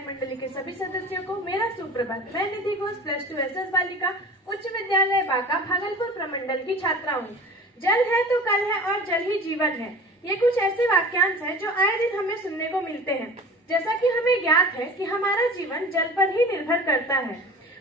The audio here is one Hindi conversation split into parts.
विधायक मंडली के सभी सदस्यों को मेरा सुप्रभात। मैं निधि घोष +2 SS बालिका उच्च विद्यालय बांका भागलपुर प्रमंडल की छात्रा हूँ। जल है तो कल है और जल ही जीवन है, ये कुछ ऐसे वाक्यांश हैं जो आए दिन हमें सुनने को मिलते हैं। जैसा कि हमें ज्ञात है कि हमारा जीवन जल पर ही निर्भर करता है।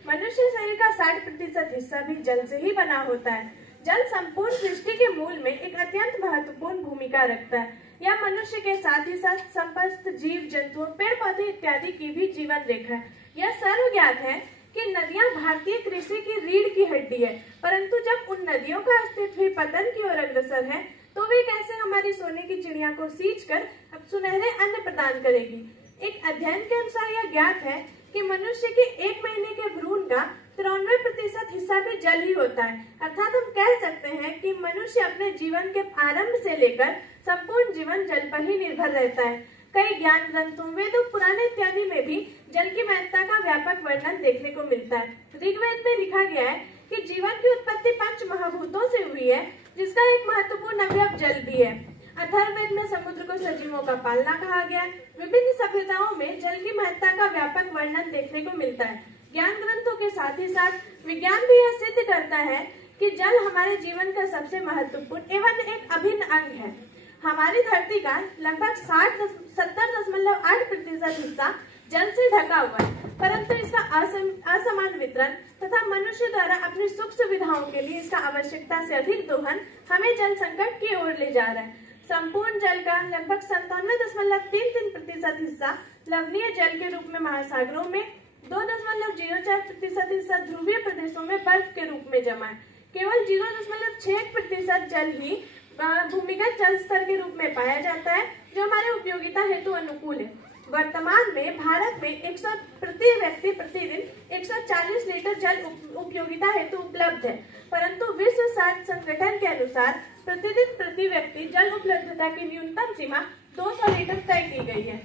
मनुष्य शरीर का 60% हिस्सा भी जल से ही बना होता है। जल संपूर्ण सृष्टि के मूल में एक अत्यंत महत्वपूर्ण भूमिका रखता है। यह मनुष्य के साथ ही साथ समस्त जीव जंतुओं, पेड़ पौधे इत्यादि की भी जीवन रेखा है। यह सर्वज्ञात है कि नदियां भारतीय कृषि की रीढ़ की हड्डी है, परंतु जब उन नदियों का अस्तित्व ही पतन की ओर अग्रसर है तो वे कैसे हमारी सोने की चिड़िया को सींचकर अब सुनहरे अन्न प्रदान करेगी। एक अध्ययन के अनुसार यह ज्ञात है कि मनुष्य के 1 महीने के भ्रूण का 93% हिस्सा भी जल ही होता है। अर्थात हम कह सकते हैं कि मनुष्य अपने जीवन के आरंभ से लेकर संपूर्ण जीवन जल पर ही निर्भर रहता है। कई ज्ञान ग्रंथों, वेदों, पुराने इत्यादि में भी जल की महत्ता का व्यापक वर्णन देखने को मिलता है। ऋग्वेद में लिखा गया है कि जीवन की उत्पत्ति 5 महाभूतों से हुई है, जिसका एक महत्वपूर्ण अवयव जल भी है। अथर्ववेद में समुद्र को सजीवों का पालना कहा गया है। विभिन्न सभ्यताओं में जल की महत्ता का व्यापक वर्णन देखने को मिलता है। ज्ञान ग्रंथों के साथ ही साथ विज्ञान भी यह सिद्ध करता है कि जल हमारे जीवन का सबसे महत्वपूर्ण एवं एक अभिन्न अंग है। हमारी धरती का लगभग 70.8% हिस्सा जल से ढका हुआ है, परंतु इसका असमान वितरण तथा मनुष्य द्वारा अपनी सुख सुविधाओं के लिए इसका आवश्यकता से अधिक दोहन हमें जल संकट की ओर ले जा रहा है। संपूर्ण जल का लगभग 97.33% हिस्सा लवणीय जल के रूप में महासागरों में, 2.04% हिस्सा ध्रुवीय प्रदेशों में बर्फ के रूप में जमा है। केवल 0.6% जल ही भूमिगत जल स्तर के रूप में पाया जाता है, जो हमारे उपयोगिता हेतु अनुकूल है। वर्तमान में भारत में प्रति व्यक्ति प्रतिदिन 140 लीटर जल उपयोगिता हेतु उपलब्ध है, परंतु विश्व स्वास्थ्य संगठन के अनुसार प्रतिदिन प्रति व्यक्ति जल उपलब्धता की न्यूनतम सीमा 200 लीटर तय की गई है।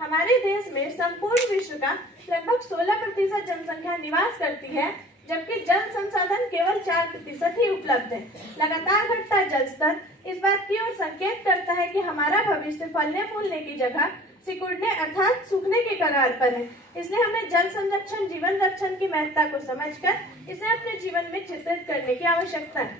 हमारे देश में संपूर्ण विश्व का लगभग 16% जनसंख्या निवास करती है, जबकि जल संसाधन केवल 4% ही उपलब्ध है। लगातार घटता जल स्तर इस बात की ओर संकेत करता है कि हमारा भविष्य फलने फूलने की जगह सिकुड़ने अर्थात सूखने के कगार पर है। इसलिए हमें जल संरक्षण, जीवन रक्षण की महत्ता को समझकर इसे अपने जीवन में चित्रित करने की आवश्यकता है।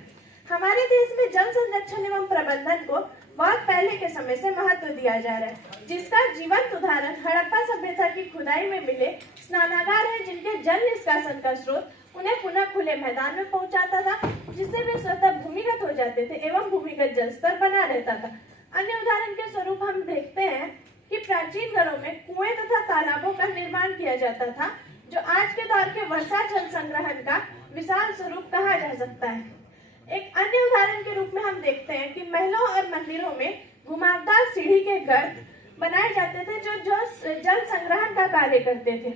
हमारे देश में जल संरक्षण एवं प्रबंधन को बहुत पहले के समय से महत्व दिया जा रहा है, जिसका जीवंत उदाहरण हड़प्पा सभ्यता की खुदाई में मिले स्नानागार है, जिनके जल निष्कासन का स्रोत उन्हें पुनः खुले मैदान में पहुंचाता था, जिससे वे स्वतः भूमिगत हो जाते थे एवं भूमिगत जल स्तर बना रहता था। अन्य उदाहरण के स्वरूप हम देखते हैं कि प्राचीन घरों में कुएं तथा तालाबों का निर्माण किया जाता था, जो आज के दौर के वर्षा जल संग्रहण का विशाल स्वरूप कहा जा सकता है। एक अन्य उदाहरण के रूप में हम देखते हैं कि महलों और मंदिरों में घुमावदार सीढ़ी के गर्त बनाए जाते थे, जो जल संग्रहण का कार्य करते थे।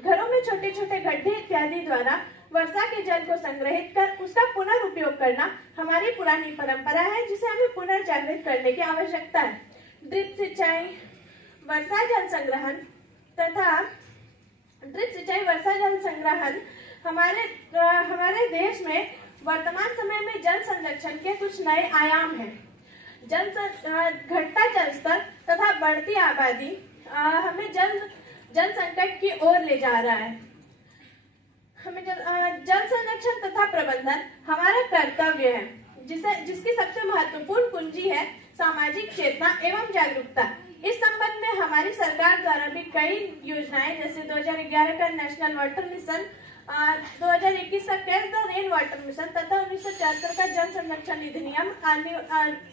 घरों में छोटे छोटे गड्ढे इत्यादि द्वारा वर्षा के जल को संग्रहित कर उसका पुनर्उपयोग करना हमारी पुरानी परंपरा है, जिसे हमें पुनर्जागृत करने की आवश्यकता है। ड्रिप सिंचाई, वर्षा जल संग्रहण हमारे देश में वर्तमान समय में जल संरक्षण के कुछ नए आयाम हैं। घटता जल स्तर तथा बढ़ती आबादी हमें जल संकट की ओर ले जा रहा है। हमें जल संरक्षण तथा प्रबंधन हमारा कर्तव्य है, जिसकी सबसे महत्वपूर्ण कुंजी है सामाजिक चेतना एवं जागरूकता। इस संबंध में हमारी सरकार द्वारा भी कई योजनाएं, जैसे 2011 का नेशनल वाटर मिशन, 2021 का catch the rain water mission तथा 1974 का जल संरक्षण अधिनियम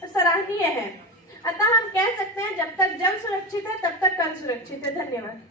सराहनीय है। अतः हम कह सकते हैं, जब तक जल सुरक्षित है तब तक कल सुरक्षित है। धन्यवाद।